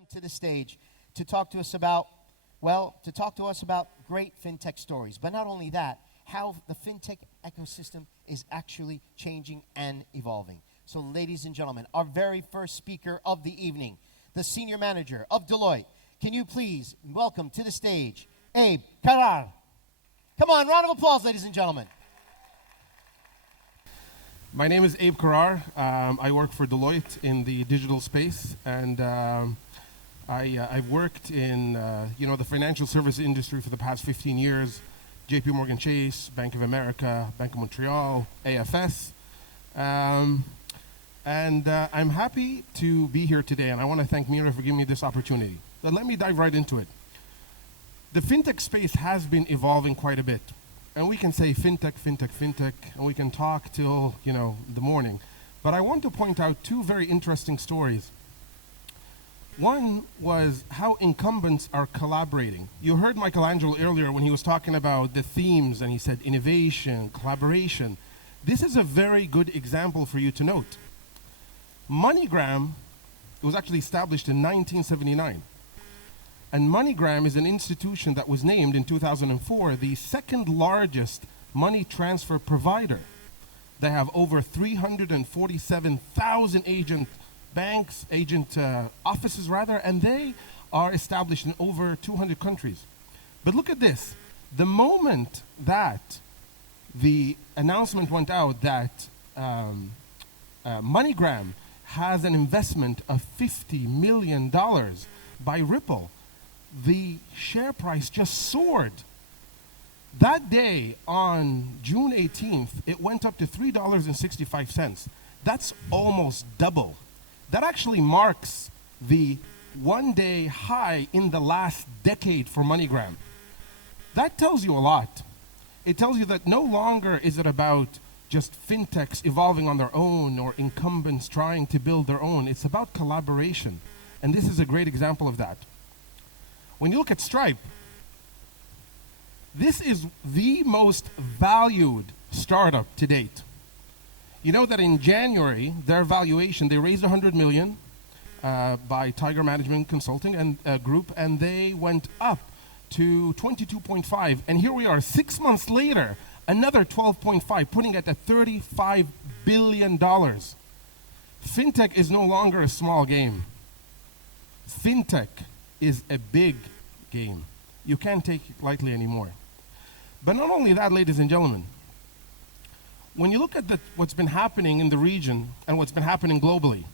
welcome to the stage to talk to us about, great fintech stories. But not only that, how the fintech ecosystem is actually changing and evolving. So ladies and gentlemen, our very first speaker of the evening, the senior manager of Deloitte. Can you please welcome to the stage, Abe Karar. Come on, round of applause, ladies and gentlemen. My name is Abe Karar. I work for Deloitte in the digital space, and I've worked in the financial service industry for the past 15 years. JP Morgan Chase, Bank of America, Bank of Montreal, AFS. And I'm happy to be here today, and I want to thank Mira for giving me this opportunity. But let me dive right into it. The fintech space has been evolving quite a bit. And we can say fintech, and we can talk till, the morning. But I want to point out two very interesting stories. One was how incumbents are collaborating. You heard Michelangelo earlier when he was talking about the themes, and he said innovation, collaboration. This is a very good example for you to note. MoneyGram was actually established in 1979. And MoneyGram is an institution that was named in 2004 the second largest money transfer provider. They have over 347,000 agent offices, and they are established in over 200 countries. But look at this. The moment that the announcement went out that MoneyGram has an investment of $50 million by Ripple, the share price just soared. That day, on June 18th, it went up to $3.65. That's almost double. That actually marks the one-day high in the last decade for MoneyGram. That tells you a lot. It tells you that no longer is it about just fintechs evolving on their own or incumbents trying to build their own. It's about collaboration. And this is a great example of that. When you look at Stripe, this is the most valued startup to date. You know that in January, their valuation, they raised $100 million by Tiger Management Consulting and Group, and they went up to 22.5. And here we are, 6 months later, another 12.5, putting it at $35 billion. Fintech is no longer a small game. Fintech is a big game. You can't take it lightly anymore. But not only that, ladies and gentlemen, when you look at what's been happening in the region and what's been happening globally,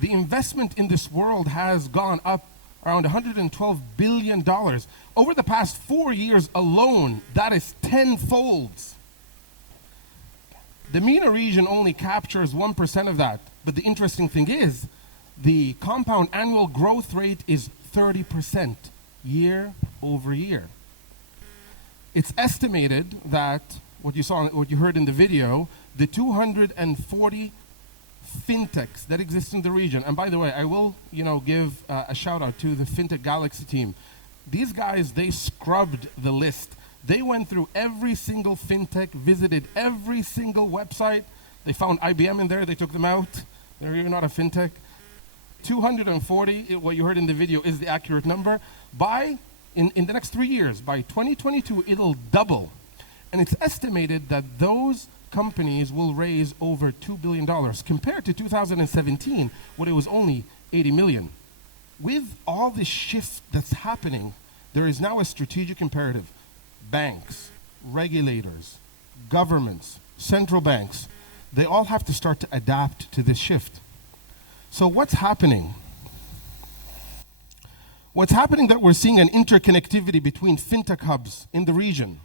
the investment in this world has gone up around $112 billion. Over the past 4 years alone, that is tenfold. The MENA region only captures 1% of that. But the interesting thing is, the compound annual growth rate is 30% year over year. It's estimated that what you heard in the video, the 240 fintechs that exist in the region. And by the way, I will, give a shout out to the Fintech Galaxy team. These guys, they scrubbed the list. They went through every single fintech, visited every single website. They found IBM in there. They took them out. They're not a fintech. 240, what you heard in the video, is the accurate number. In the next 3 years, by 2022, it'll double. And it's estimated that those companies will raise over $2 billion, compared to 2017, when it was only 80 million. With all this shift that's happening, there is now a strategic imperative. Banks, regulators, governments, central banks, they all have to start to adapt to this shift. So what's happening? What's happening that we're seeing an interconnectivity between fintech hubs in the region.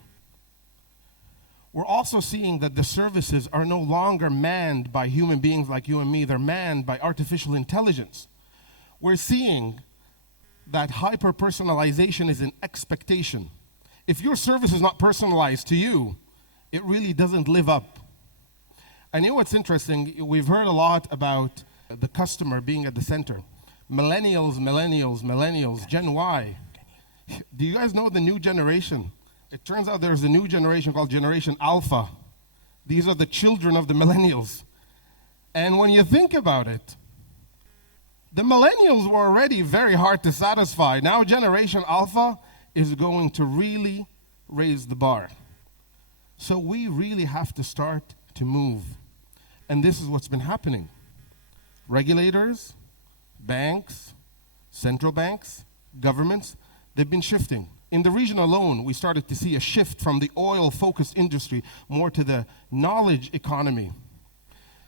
We're also seeing that the services are no longer manned by human beings like you and me. They're manned by artificial intelligence. We're seeing that hyper-personalization is an expectation. If your service is not personalized to you, it really doesn't live up. And you know what's interesting? We've heard a lot about the customer being at the center. Millennials, Gen Y. Do you guys know the new generation? It turns out there's a new generation called Generation Alpha. These are the children of the millennials. And when you think about it, The millennials were already very hard to satisfy. Now Generation Alpha is going to really raise the bar. So we really have to start to move. And this is what's been happening. Regulators, banks, central banks, governments, they've been shifting. In the region alone, we started to see a shift from the oil-focused industry more to the knowledge economy.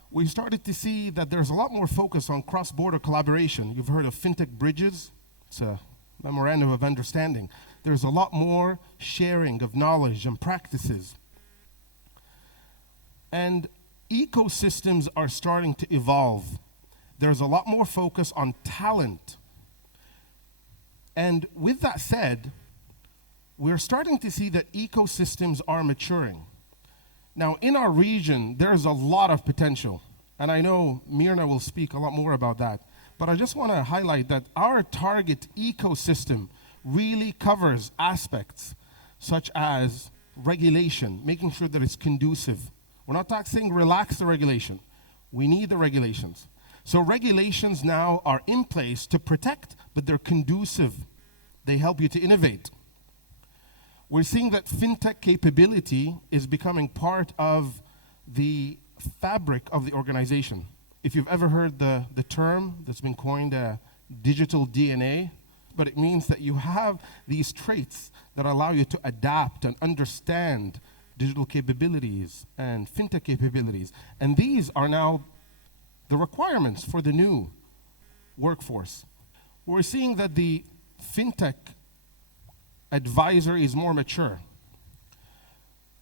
We started to see that there's a lot more focus on cross-border collaboration. You've heard of Fintech bridges. It's a memorandum of understanding. There's a lot more sharing of knowledge and practices. And ecosystems are starting to evolve. There's a lot more focus on talent. And with that said, we're starting to see that ecosystems are maturing. Now, in our region, there's a lot of potential. And I know Mirna will speak a lot more about that. But I just want to highlight that our target ecosystem really covers aspects such as regulation, making sure that it's conducive. We're not saying relax the regulation. We need the regulations. So regulations now are in place to protect, but they're conducive. They help you to innovate. We're seeing that fintech capability is becoming part of the fabric of the organization. If you've ever heard the term that's been coined digital DNA, but it means that you have these traits that allow you to adapt and understand digital capabilities and fintech capabilities. And these are now the requirements for the new workforce. We're seeing that the fintech advisory is more mature.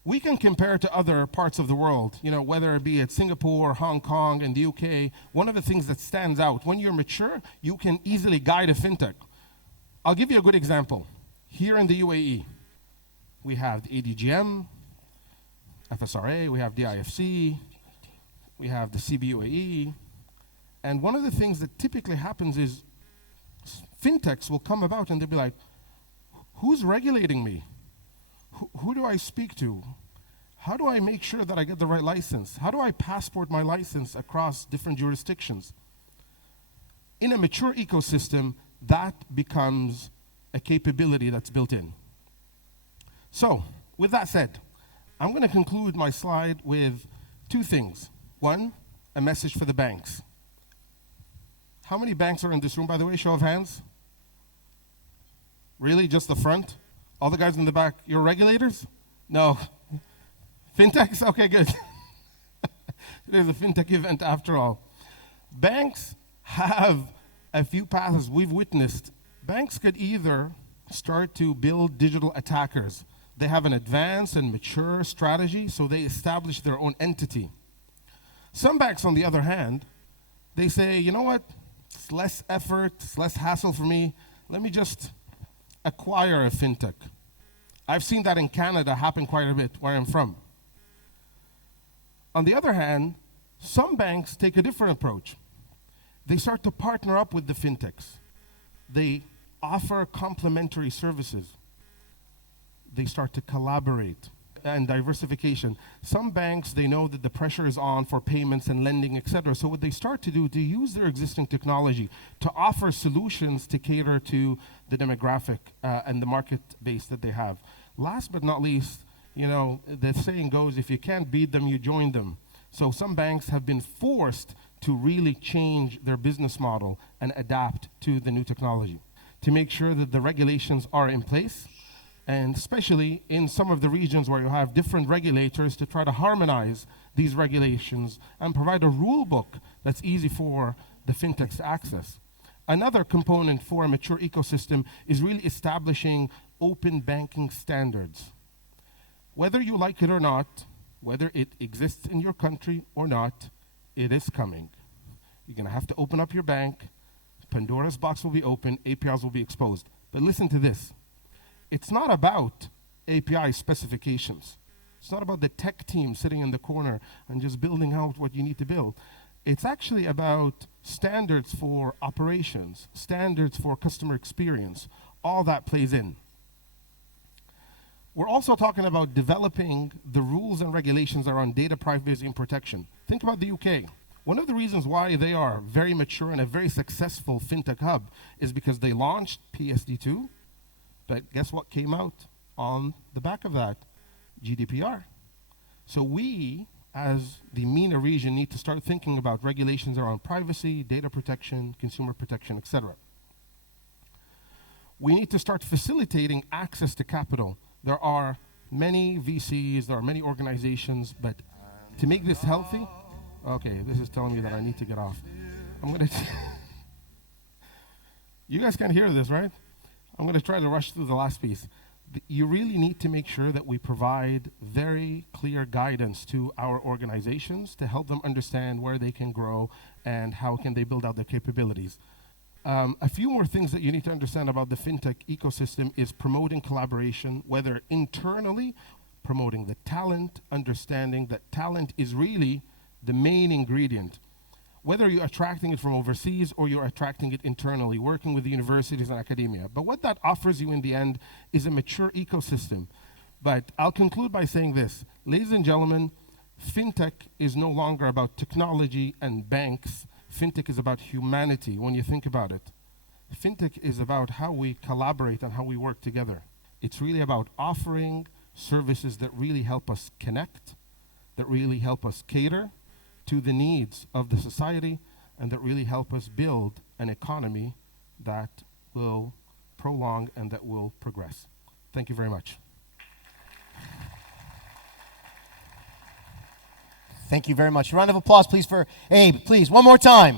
We can compare to other parts of the world, whether it be at Singapore, Hong Kong, and the UK. One of the things that stands out, when you're mature, you can easily guide a fintech. I'll give you a good example. Here in the UAE, we have the ADGM, FSRA, we have the IFC, we have the CBUAE. And one of the things that typically happens is fintechs will come about and they'll be like, who's regulating me? Who do I speak to? How do I make sure that I get the right license? How do I passport my license across different jurisdictions? In a mature ecosystem, that becomes a capability that's built in. So, with that said, I'm going to conclude my slide with two things. One, a message for the banks. How many banks are in this room, by the way? Show of hands. Really? Just the front? All the guys in the back, you're regulators? No. Fintechs? Okay, good. There's a fintech event after all. Banks have a few paths we've witnessed. Banks could either start to build digital attackers. They have an advanced and mature strategy, so they establish their own entity. Some banks, on the other hand, they say, you know what? It's less effort, it's less hassle for me. Let me just acquire a fintech. I've seen that in Canada happen quite a bit where I'm from. On the other hand, some banks take a different approach. They start to partner up with the fintechs. They offer complementary services. They start to collaborate and diversification. Some banks, they know that the pressure is on for payments and lending, etc. So what they start to do, they use their existing technology to offer solutions to cater to the demographic and the market base that they have. Last but not least, the saying goes, if you can't beat them, you join them. So some banks have been forced to really change their business model and adapt to the new technology to make sure that the regulations are in place, and especially in some of the regions where you have different regulators to try to harmonize these regulations and provide a rule book that's easy for the fintechs to access. Another component for a mature ecosystem is really establishing open banking standards. Whether you like it or not, whether it exists in your country or not, it is coming. You're going to have to open up your bank. Pandora's box will be open. APIs will be exposed. But listen to this. It's not about API specifications. It's not about the tech team sitting in the corner and just building out what you need to build. It's actually about standards for operations, standards for customer experience. All that plays in. We're also talking about developing the rules and regulations around data privacy and protection. Think about the UK. One of the reasons why they are very mature and a very successful fintech hub is because they launched PSD2, but guess what came out on the back of that? GDPR. So we, as the MENA region, need to start thinking about regulations around privacy, data protection, consumer protection, etc. We need to start facilitating access to capital. There are many VCs, there are many organizations, but to make this healthy, okay, this is telling me that I need to get off. I'm gonna, you guys can't hear this, right? I'm gonna try to rush through the last piece. You really need to make sure that we provide very clear guidance to our organizations to help them understand where they can grow and how can they build out their capabilities. A few more things that you need to understand about the fintech ecosystem is promoting collaboration, whether internally, promoting the talent, understanding that talent is really the main ingredient. Whether you're attracting it from overseas or you're attracting it internally, working with the universities and academia. But what that offers you in the end is a mature ecosystem. But I'll conclude by saying this. Ladies and gentlemen, fintech is no longer about technology and banks. Fintech is about humanity when you think about it. Fintech is about how we collaborate and how we work together. It's really about offering services that really help us connect, that really help us cater to the needs of the society, and that really help us build an economy that will prolong and that will progress. Thank you very much. Thank you very much. A round of applause, please, for Abe. Please, one more time.